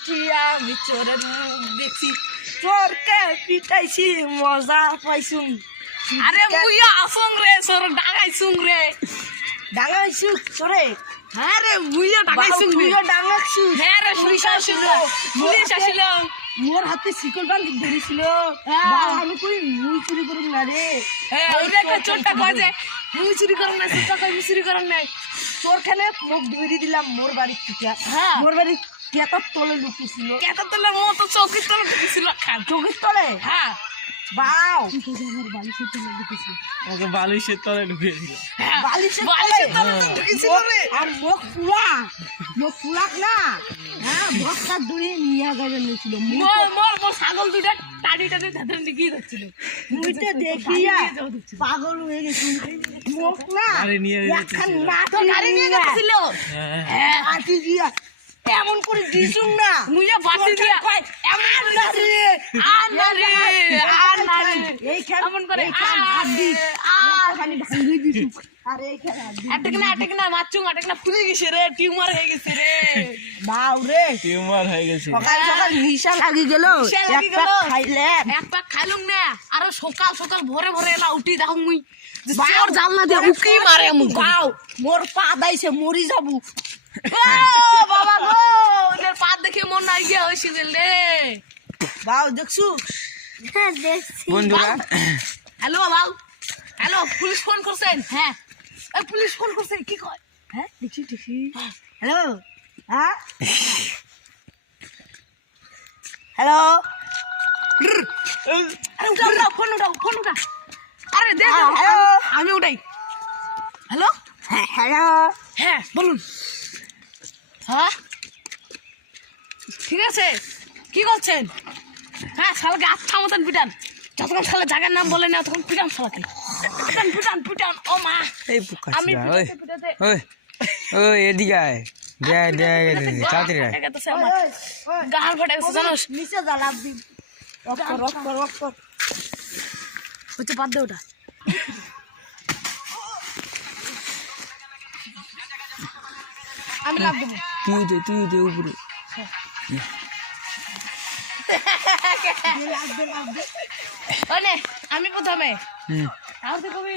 উঠিয়া আমি চোরের মুখ দেখছি, চোরকে পিটাইছি মজা পাইছুম। আরে মুইয়া আসং রে সর ডাঙাইছুং রে। ডাঙাইছু চোরে? হ্যাঁ রে মুইয়া ডাঙাইছুং রে। তুইও ডাঙাইছু? হ্যাঁ রে পুলিশ আসিল, পুলিশ আসিল। মোর হাতে শিকল বান্ধি ধরেছিল। আমি কই মুই চুরি করুম না রে। হ্যাঁ ওই একটা চোরটা কয় যে মুই চুরি করুম না, চোরটা কয় মুই চুরি করুম নাই। চোর খেলে মুখ ধরে দিলাম মোর বাড়ির থেকে। হ্যাঁ মোর বাড়ির কেতার তলে লুকিয়েছিল। কেতা তোলে মো তো চৌকির তলে ঢুকেছিল খান। চোখের তলে? হ্যাঁ বাও ওকে বালিশের তলে ঢুকিয়ে দিল। বালিশের বালিশের তলে তলে ঢুকেছিল রে। আর মুখ ফুলাক না। হ্যাঁ ভক্তা দূরে নিয়ে গেলে নিয়েছিল। মোর মোর মোর ছাগল দুইটা টাড়ি টাড়ি ধাঁধা নিয়ে যাচ্ছিল। মুইতে দেখিয়া পাগল হয়ে গেছি। মুখ না গাড়ি নিয়ে একখান যাচ্ছিল। নাটি তো গাড়ি নিয়ে যাচ্ছিল। হ্যাঁ আটি দিয়া এমন করে দিছুম না। মুইয়া বাতি দিয়া এমন করে আর না রে আর না রে এইখান এমন করে হাত দি আর খালি ভাঙি দিছু। আর এইখান হাত দি আটেক না মাচুং আটেক না ফুলে গেছে রে, টিউমার হয়ে গেছে রে। বাউ রে টিউমার হয়ে গেছে। সকাল সকাল নিশা লাগি গেল। নিশা লাগি একটা গেল। খাইলে এক পাক খাইলুম না আর সকাল সকাল ভোরে ভোরে এলা উঠি দেখো মুই চোর জানলা দিয়ে উকি মারে মুই। বাউ মোর পা দাইছে মরি যাবু। ও বাবা গো ওদের পা দেখে মন নাই গিয়া হইছিল রে। বাউ দেখছু? হ্যাঁ দেখছি বন্ধুরা হ্যালো বাবু, হ্যালো পুলিশ ফোন করছেন? হ্যাঁ এই পুলিশ ফোন করছে কি কয়? হ্যাঁ দেখছি দেখছি। হ্যালো হ্যাঁ হ্যালো আরে উঠাও ফোন উঠাও। আরে দেখ হ্যালো আমি উঠাই। হ্যালো হ্যালো হ্যাঁ বলুন। হ্যাঁ ঠিক আছে কি করছেন? হ্যাঁ শালাকে আচ্ছা মতন পিটান, যতক্ষণ শালা জায়গার নাম বলে না তখন পিটান শালাকে। পিটান ও মা। এই পোকা আমি ওই পিটাতে ওই ওই এদিকে আয় দেয় দেয় তাড়াতাড়ি আয়। গাল ফাটে গেছে জানোস? নিচে যা লাভ দি। রক কর হচ্ছে বাদ দে ওটা। আমি লাভ দেবো। তুই দে উপরে। ওনে আমি প্রথমে হুম আর তুই কবি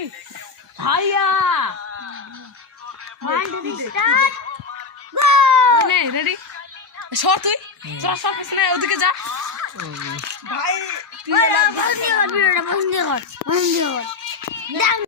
ভাইয়া ওনে রেডি সর তুই চল সর পিছনে ওদিকে যা ভাই তুই